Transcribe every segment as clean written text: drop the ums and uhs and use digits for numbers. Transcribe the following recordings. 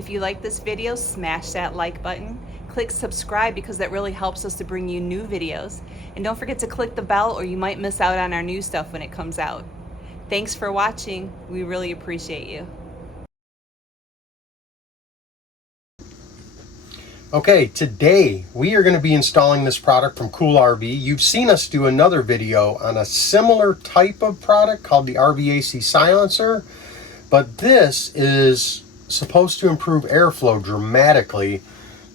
If you like this video, smash that like button. Click subscribe because that really helps us to bring you new videos. And don't forget to click the bell or you might miss out on our new stuff when it comes out. Thanks for watching. We really appreciate you. Okay, today we are going to be installing this product from Kool RV. You've seen us do another video on a similar type of product called the RVAC silencer, but this is supposed to improve airflow dramatically.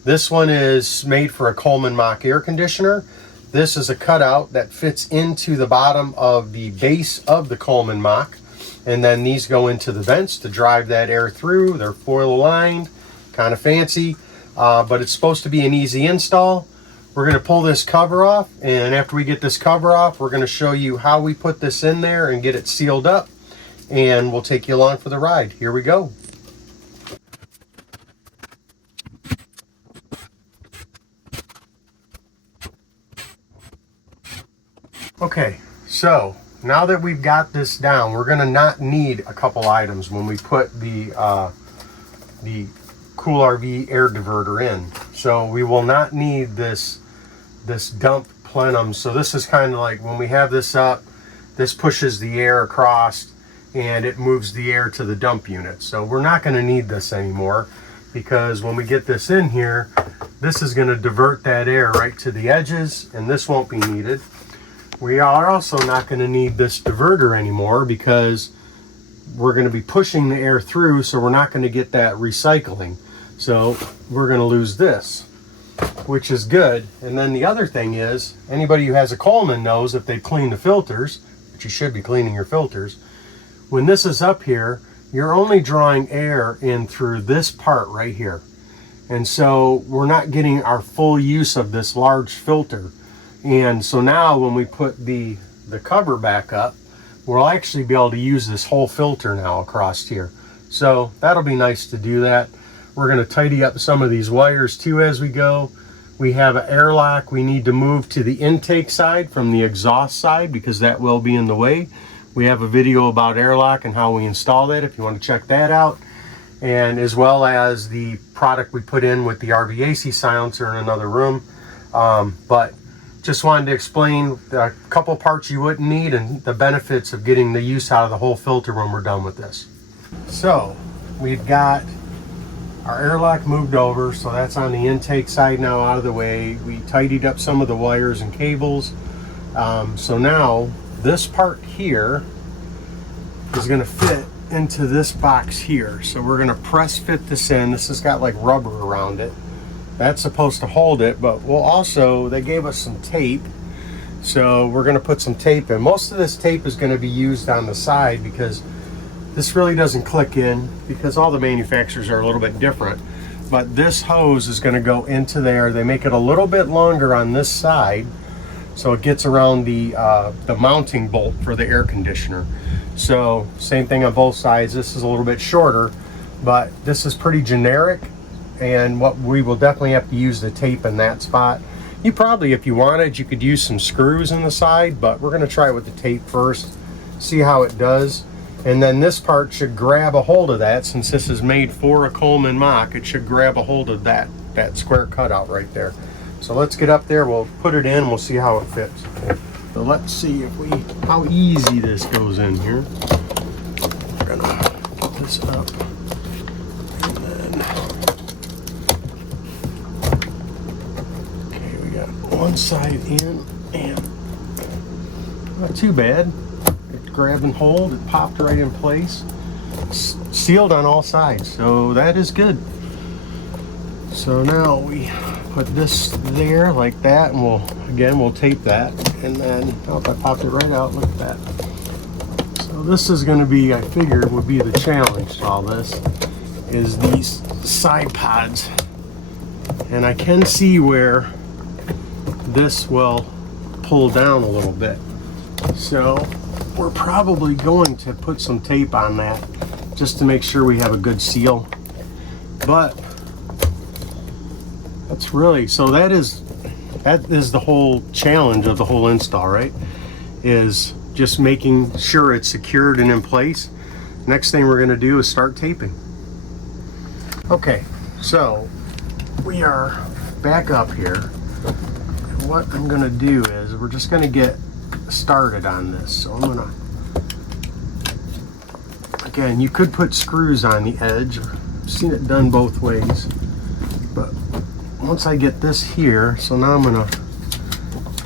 This one is made for a Coleman Mach air conditioner. This is a cutout that fits into the bottom of the base of the Coleman Mach, and then these go into the vents to drive that air through. They're foil lined, kind of fancy. But it's supposed to be an easy install. We're going to pull this cover off, and after we get this cover off, we're going to show you how we put this in there and get it sealed up, and we'll take you along for the ride. Here we go. Okay, so now that we've got this down, we're going to not need a couple items when we put the Kool RV air diverter in. So we will not need this dump plenum. So this is kind of like when we have this up, this pushes the air across and it moves the air to the dump unit. So we're not going to need this anymore, because when we get this in here, this is going to divert that air right to the edges, and this won't be needed. We are also not going to need this diverter anymore because we're going to be pushing the air through, so we're not going to get that recycling. So we're going to lose this, which is good. And then the other thing is, anybody who has a Coleman knows if they clean the filters, which you should be cleaning your filters, when this is up here, you're only drawing air in through this part right here. And so we're not getting our full use of this large filter. And so now when we put the cover back up, we'll actually be able to use this whole filter now across here. So that'll be nice to do that. We're going to tidy up some of these wires too as we go. We have an airlock we need to move to the intake side from the exhaust side, because that will be in the way. We have a video about airlock and how we install that if you want to check that out, and as well as the product we put in with the RVAC silencer in another room. But just wanted to explain a couple parts you wouldn't need and the benefits of getting the use out of the whole filter when we're done with this. So we've got our airlock moved over, so that's on the intake side now out of the way. We tidied up some of the wires and cables. So now this part here is going to fit into this box here. So we're going to press fit this in. This has got like rubber around it. That's supposed to hold it, but we'll also, they gave us some tape. So we're going to put some tape in. Most of this tape is going to be used on the side because this really doesn't click in, because all the manufacturers are a little bit different. But this hose is going to go into there. They make it a little bit longer on this side, so it gets around the mounting bolt for the air conditioner. So same thing on both sides. This is a little bit shorter, but this is pretty generic. And what we will definitely have to use the tape in that spot. You probably, if you wanted, you could use some screws in the side, but we're going to try it with the tape first, see how it does. And then this part should grab a hold of that. Since this is made for a Coleman Mach, it should grab a hold of that square cutout right there. So let's get up there, we'll put it in, and we'll see how it fits. So let's see how easy this goes in here. We're gonna put this up, and then, okay, we got one side in, and not too bad. Grab and hold, it popped right in place, sealed on all sides, so that is good. So now we put this there like that, and we'll tape that, and then I popped it right out. Look at that. So this is going to be, I figured, would be the challenge to all this, is these side pods, and I can see where this will pull down a little bit. So we're probably going to put some tape on that just to make sure we have a good seal. But that's really, so that is the whole challenge of the whole install, right? Is just making sure it's secured and in place. Next thing we're going to do is start taping. Okay, so we are back up here. And what I'm gonna do is we're just gonna get started on this. So I'm gonna, again, you could put screws on the edge. I've seen it done both ways. But once I get this here, so now I'm gonna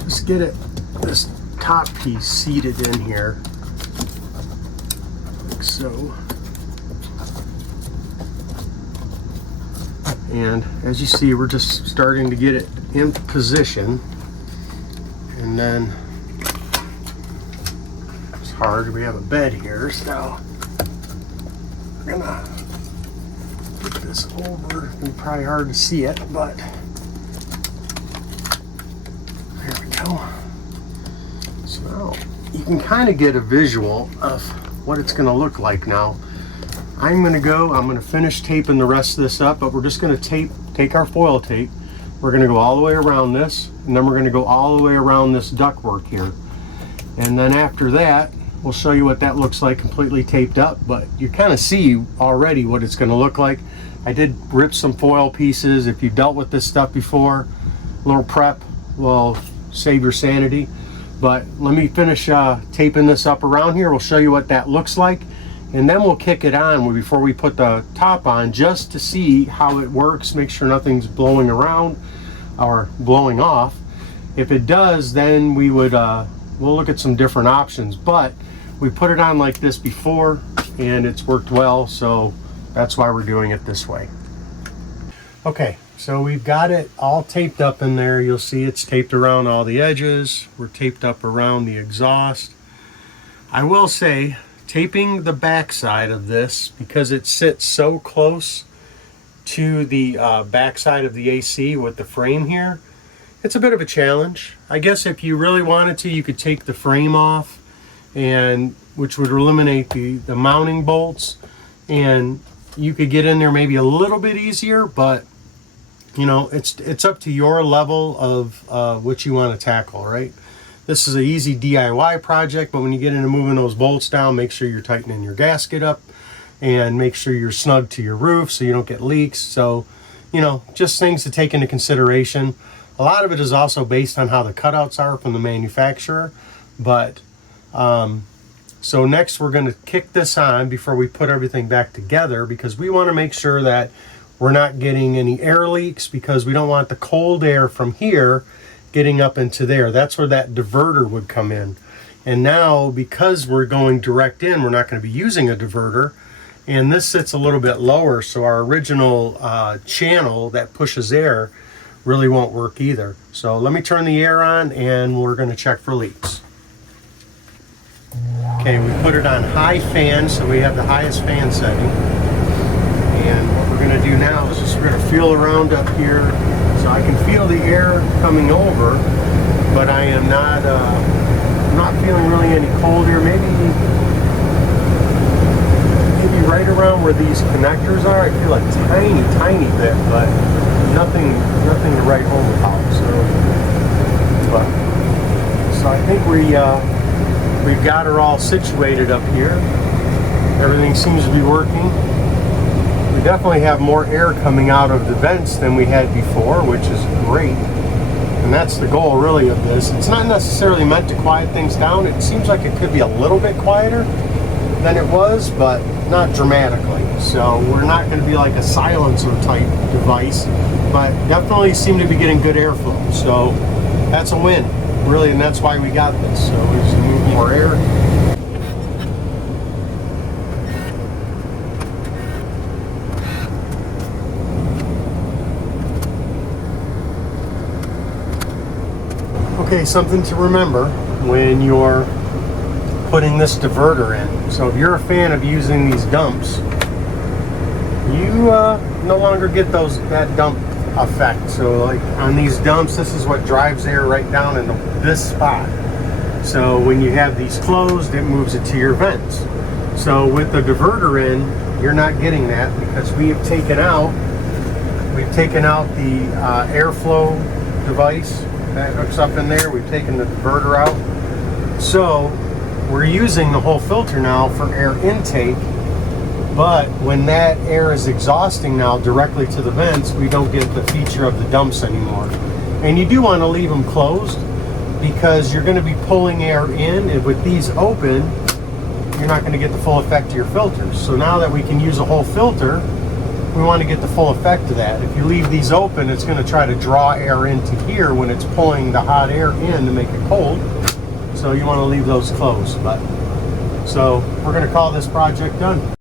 just get it, this top piece seated in here, like so. And as you see, we're just starting to get it in position. And then it's hard, we have a bed here, so we're gonna put this over. It's probably hard to see it, but there we go. So now you can kind of get a visual of what it's gonna look like now. I'm gonna finish taping the rest of this up, but we're just gonna take our foil tape. We're gonna go all the way around this, and then we're gonna go all the way around this ductwork here. And then after that, we'll show you what that looks like completely taped up, but you kind of see already what it's gonna look like. I did rip some foil pieces. If you've dealt with this stuff before, a little prep will save your sanity. But let me finish taping this up around here. We'll show you what that looks like. And then we'll kick it on before we put the top on, just to see how it works, make sure nothing's blowing around or blowing off. If it does, then we would we'll look at some different options. But we put it on like this before and it's worked well, so that's why we're doing it this way. Okay, so we've got it all taped up in there. You'll see it's taped around all the edges. We're taped up around the exhaust. I will say, taping the back side of this, because it sits so close to the back side of the AC with the frame here, it's a bit of a challenge. I guess if you really wanted to, you could take the frame off, and which would eliminate the mounting bolts, and you could get in there maybe a little bit easier, but you know, it's up to your level of what you want to tackle, right? This is an easy DIY project, but when you get into moving those bolts down, make sure you're tightening your gasket up and make sure you're snug to your roof so you don't get leaks. So, you know, just things to take into consideration. A lot of it is also based on how the cutouts are from the manufacturer. But, so next we're going to kick this on before we put everything back together, because we want to make sure that we're not getting any air leaks, because we don't want the cold air from here getting up into there. That's where that diverter would come in. And now, because we're going direct in, we're not going to be using a diverter, and this sits a little bit lower, so our original channel that pushes air really won't work either. So let me turn the air on and we're going to check for leaks. Okay, we put it on high fan, so we have the highest fan setting. And what we're going to do now is just we're going to feel around up here. So I can feel the air coming over, but I am not feeling really any cold here. Maybe right around where these connectors are, I feel a tiny bit, but nothing to write home about. So I think we've got her all situated up here. Everything seems to be working. We definitely have more air coming out of the vents than we had before, which is great. And that's the goal really of this. It's not necessarily meant to quiet things down. It seems like it could be a little bit quieter than it was, but not dramatically. So we're not going to be like a silencer type device, but definitely seem to be getting good airflow. So that's a win, really, and that's why we got this. So we just move more air. Okay, something to remember when you're putting this diverter in. So if you're a fan of using these dumps, you no longer get that dump effect. So like on these dumps, this is what drives air right down into this spot. So when you have these closed, it moves it to your vents. So with the diverter in, you're not getting that, because we have taken out the airflow device that hooks up in there. We've taken the diverter out. So we're using the whole filter now for air intake, But when that air is exhausting now directly to the vents, we don't get the feature of the dumps anymore. And you do want to leave them closed because you're going to be pulling air in, and with these open, you're not going to get the full effect of your filters. So now that we can use a whole filter, we want to get the full effect of that. If you leave these open, it's going to try to draw air into here when it's pulling the hot air in to make it cold. So you want to leave those closed. So we're going to call this project done.